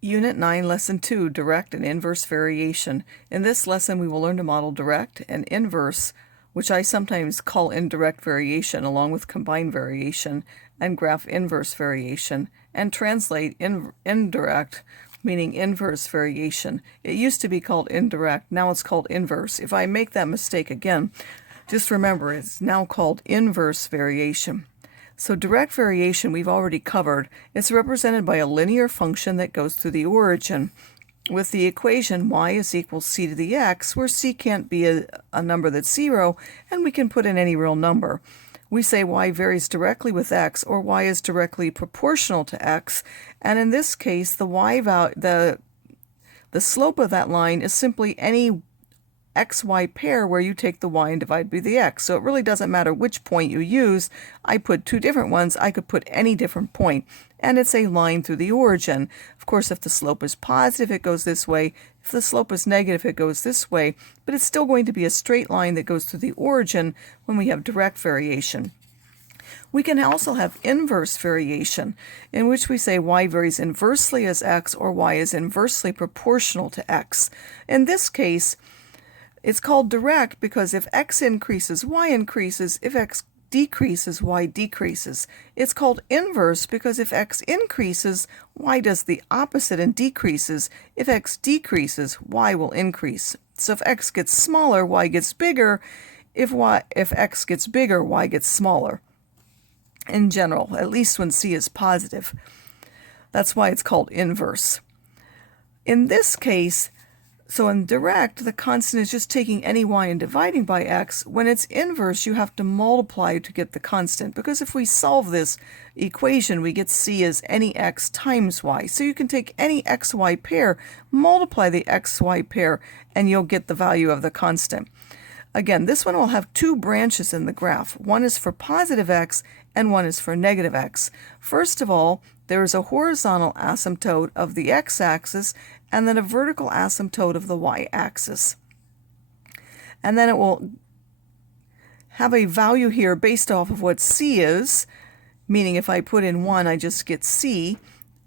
Unit 9, Lesson 2, Direct and Inverse Variation. In this lesson, we will learn to model direct and inverse, which I sometimes call indirect variation, along with combined variation, and graph inverse variation, and translate indirect, meaning inverse variation. It used to be called indirect, now it's called inverse. If I make that mistake again, just remember it's now called inverse variation. So direct variation we've already covered. It's represented by a linear function that goes through the origin with the equation y is equal c to the x, where c can't be a number that's 0, and we can put in any real number. We say y varies directly with x, or y is directly proportional to x, and in this case the y value, the slope of that line is simply any xy pair where you take the y and divide by the x. So it really doesn't matter which point you use. I put two different ones. I could put any different point. And it's a line through the origin. Of course, if the slope is positive, it goes this way. If the slope is negative, it goes this way. But it's still going to be a straight line that goes through the origin when we have direct variation. We can also have inverse variation, in which we say y varies inversely as x, or y is inversely proportional to x. In this case, it's called direct because if x increases, y increases. If x decreases, y decreases. It's called inverse because if x increases, y does the opposite and decreases. If x decreases, y will increase. So if x gets smaller, y gets bigger. If x gets bigger, y gets smaller. In general, at least when c is positive. That's why it's called inverse. In this case, so in direct, the constant is just taking any y and dividing by x. When it's inverse, you have to multiply to get the constant, because if we solve this equation, we get c as any x times y. So you can take any xy pair, multiply the xy pair, and you'll get the value of the constant. Again, this one will have two branches in the graph. One is for positive x, and one is for negative x. First of all, there is a horizontal asymptote of the x-axis, and then a vertical asymptote of the y-axis. And then it will have a value here based off of what c is, meaning if I put in 1, I just get c,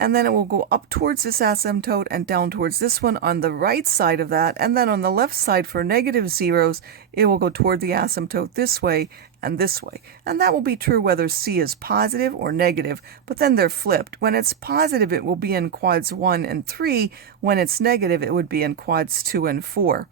and then it will go up towards this asymptote and down towards this one on the right side of that, and then on the left side for negative zeros, it will go toward the asymptote this way and this way. And that will be true whether c is positive or negative, but then they're flipped. When it's positive, it will be in quads 1 and 3. When it's negative, it would be in quads 2 and 4.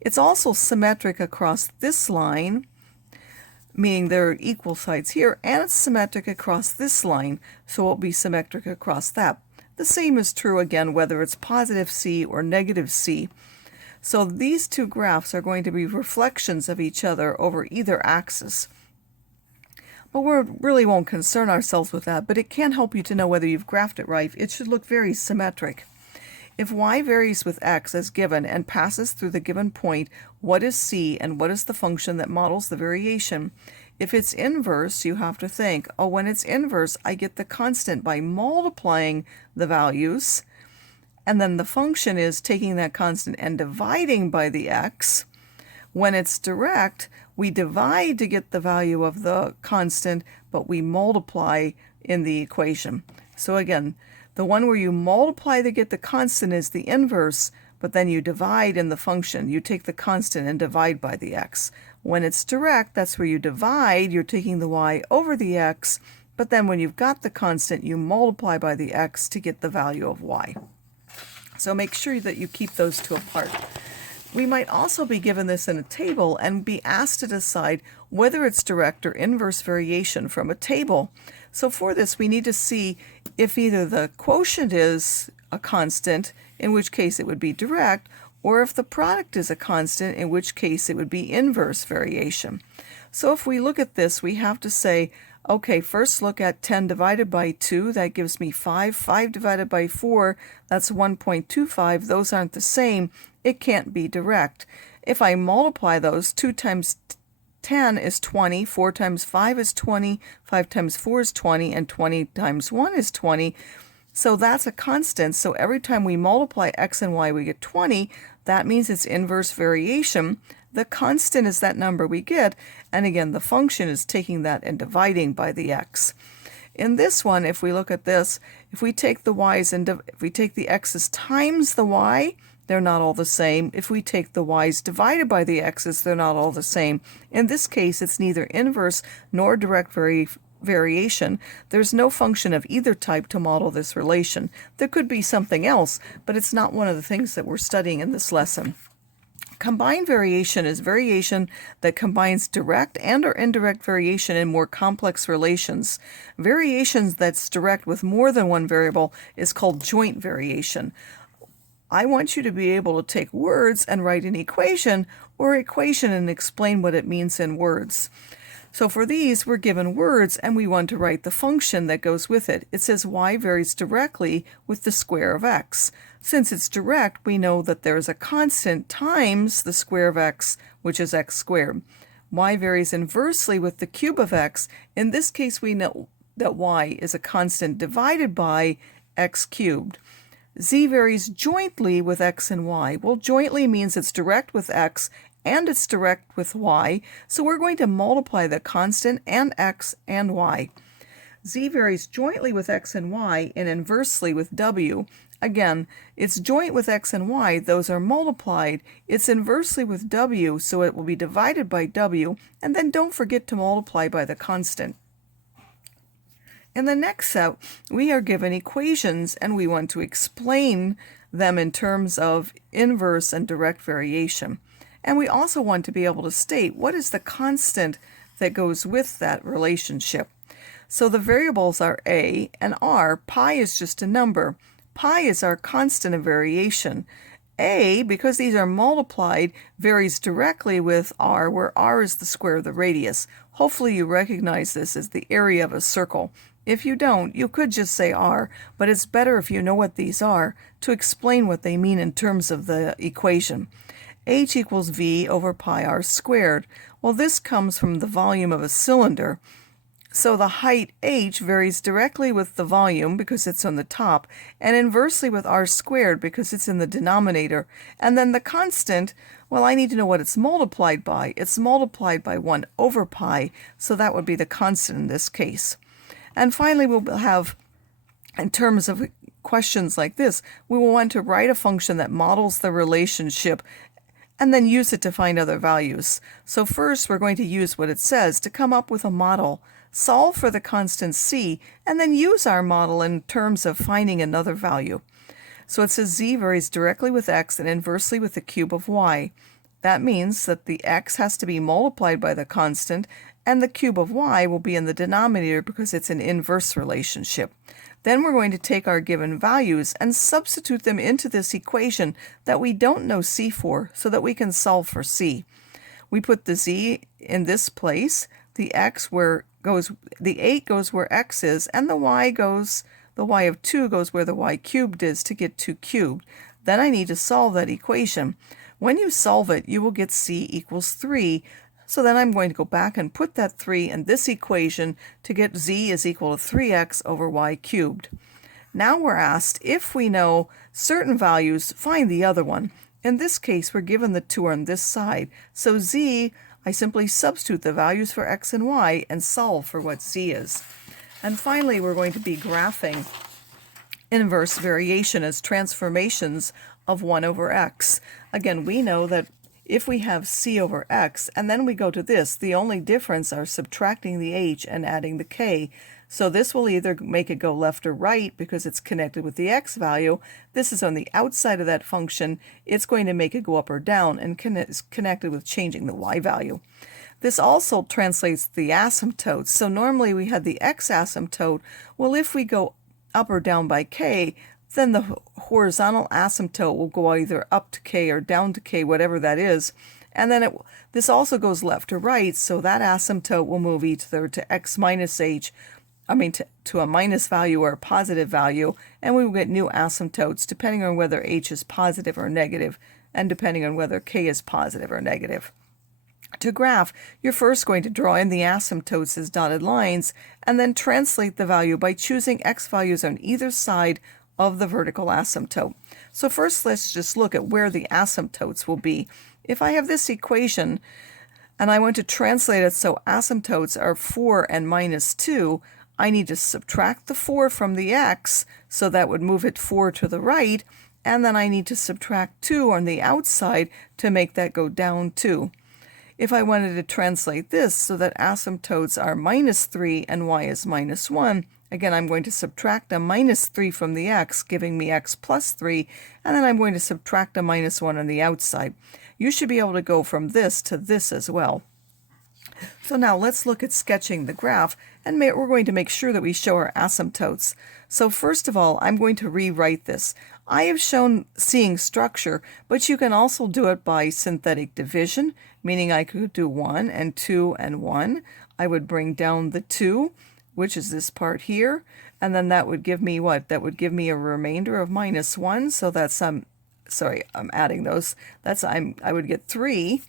It's also symmetric across this line, meaning there are equal sides here, and it's symmetric across this line, so it'll be symmetric across that. The same is true again whether it's positive c or negative c. So these two graphs are going to be reflections of each other over either axis. But we really won't concern ourselves with that, but it can help you to know whether you've graphed it right. It should look very symmetric. If y varies with x as given and passes through the given point, what is c and what is the function that models the variation? If it's inverse, you have to think, oh, when it's inverse, I get the constant by multiplying the values, and then the function is taking that constant and dividing by the x. When it's direct, we divide to get the value of the constant, but we multiply in the equation. So again, the one where you multiply to get the constant is the inverse, but then you divide in the function. You take the constant and divide by the x. When it's direct, that's where you divide. You're taking the y over the x, but then when you've got the constant, you multiply by the x to get the value of y. So make sure that you keep those two apart. We might also be given this in a table and be asked to decide whether it's direct or inverse variation from a table. So for this, we need to see if either the quotient is a constant, in which case it would be direct, or if the product is a constant, in which case it would be inverse variation. So if we look at this, we have to say, okay, first look at 10 divided by 2, that gives me 5. 5 divided by 4, that's 1.25. Those aren't the same. It can't be direct. If I multiply those, 2 times 10 is 20, 4 times 5 is 20, 5 times 4 is 20, and 20 times 1 is 20. So that's a constant. So every time we multiply x and y, we get 20. That means it's inverse variation. The constant is that number we get, and again, the function is taking that and dividing by the x. In this one, if we look at this, if we take the y's and if we take the x's times the y, they're not all the same. If we take the y's divided by the x's, they're not all the same. In this case, it's neither inverse nor direct variation. There's no function of either type to model this relation. There could be something else, but it's not one of the things that we're studying in this lesson. Combined variation is variation that combines direct and or indirect variation in more complex relations. Variations that's direct with more than one variable is called joint variation. I want you to be able to take words and write an equation or equation and explain what it means in words. So for these, we're given words and we want to write the function that goes with it. It says y varies directly with the square of x. Since it's direct, we know that there is a constant times the square of x, which is x squared. Y varies inversely with the cube of x. In this case, we know that y is a constant divided by x cubed. Z varies jointly with x and y. Well, jointly means it's direct with x and it's direct with y, so we're going to multiply the constant and x and y. Z varies jointly with x and y and inversely with w. Again, it's joint with x and y, those are multiplied. It's inversely with w, so it will be divided by w, and then don't forget to multiply by the constant. In the next set, we are given equations and we want to explain them in terms of inverse and direct variation. And we also want to be able to state what is the constant that goes with that relationship. So the variables are a and r. Pi is just a number. Pi is our constant of variation. A, because these are multiplied, varies directly with r, where r is the square of the radius. Hopefully you recognize this as the area of a circle. If you don't, you could just say r, but it's better if you know what these are to explain what they mean in terms of the equation. H equals v over pi r squared. Well, this comes from the volume of a cylinder. So the height h varies directly with the volume because it's on the top, and inversely with r squared because it's in the denominator. And then the constant, well, I need to know what it's multiplied by. It's multiplied by 1 over pi, so that would be the constant in this case. And finally, we'll have, in terms of questions like this, we will want to write a function that models the relationship and then use it to find other values. So first, we're going to use what it says to come up with a model, solve for the constant c, and then use our model in terms of finding another value. So it says z varies directly with x and inversely with the cube of y. That means that the x has to be multiplied by the constant, and the cube of y will be in the denominator because it's an inverse relationship. Then we're going to take our given values and substitute them into this equation that we don't know c for, so that we can solve for c. We put the z in this place, the 8 goes where x is, and the y of 2 goes where the y cubed is to get 2 cubed. Then I need to solve that equation. When you solve it, you will get c equals 3. So then I'm going to go back and put that 3 in this equation to get z is equal to 3x over y cubed. Now we're asked, if we know certain values, find the other one. In this case, we're given the 2 on this side. So z, I simply substitute the values for x and y and solve for what z is. And finally, we're going to be graphing inverse variation as transformations of 1 over x. Again, we know that if we have c over x, and then we go to this, the only difference are subtracting the h and adding the k. So this will either make it go left or right because it's connected with the x value. This is on the outside of that function. It's going to make it go up or down and is connected with changing the y value. This also translates the asymptotes. So normally we had the x asymptote. Well, if we go up or down by k, then the horizontal asymptote will go either up to k or down to k, whatever that is. And then this also goes left or right, so that asymptote will move either to x minus h, to a minus value or a positive value, and we will get new asymptotes depending on whether h is positive or negative, and depending on whether k is positive or negative. To graph, you're first going to draw in the asymptotes as dotted lines, and then translate the value by choosing x values on either side of the vertical asymptote. So first, let's just look at where the asymptotes will be. If I have this equation, and I want to translate it so asymptotes are 4 and minus 2, I need to subtract the 4 from the x, so that would move it 4 to the right, and then I need to subtract 2 on the outside to make that go down 2. If I wanted to translate this so that asymptotes are -3 and y is -1, again, I'm going to subtract a -3 from the x, giving me x plus 3, and then I'm going to subtract a -1 on the outside. You should be able to go from this to this as well. So now let's look at sketching the graph, and we're going to make sure that we show our asymptotes. So first of all, I'm going to rewrite this. I have shown seeing structure, but you can also do it by synthetic division, meaning I could do 1 and 2 and 1. I would bring down the 2, which is this part here, and then that would give me what? That would give me a remainder of -1, so that's, I'm adding those. I would get 3.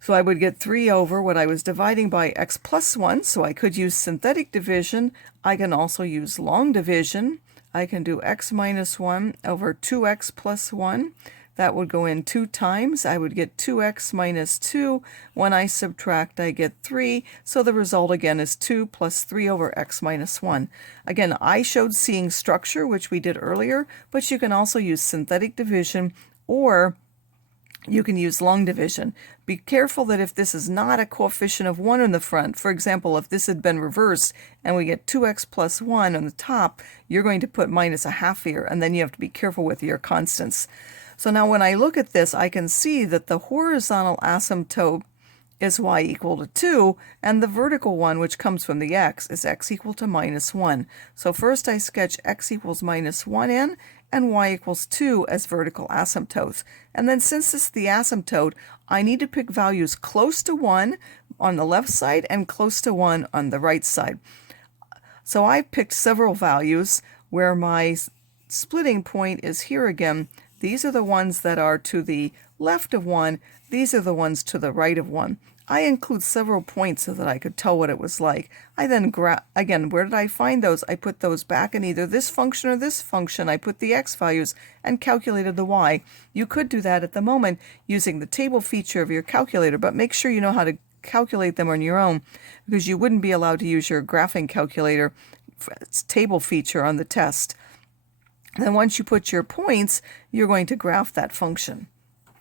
So I would get 3 over what I was dividing by x plus 1, so I could use synthetic division. I can also use long division. I can do x minus 1 over 2x plus 1. That would go in 2 times. I would get 2x minus 2. When I subtract, I get 3. So the result again is 2 plus 3 over x minus 1. Again, I showed seeing structure, which we did earlier, but you can also use synthetic division, or you can use long division. Be careful that if this is not a coefficient of 1 in the front, for example, if this had been reversed and we get 2x plus 1 on the top, you're going to put -1/2 here, and then you have to be careful with your constants. So now when I look at this, I can see that the horizontal asymptote is y equal to 2, and the vertical one, which comes from the x, is x equal to -1. So first I sketch x equals -1n and y equals 2 as vertical asymptotes. And then since this is the asymptote, I need to pick values close to 1 on the left side and close to 1 on the right side. So I picked several values where my splitting point is here again. These are the ones that are to the left of 1. These are the ones to the right of 1. I include several points so that I could tell what it was like. I then, again, where did I find those? I put those back in either this function or this function. I put the x values and calculated the y. You could do that at the moment using the table feature of your calculator, but make sure you know how to calculate them on your own, because you wouldn't be allowed to use your graphing calculator table feature on the test. Then once you put your points, you're going to graph that function.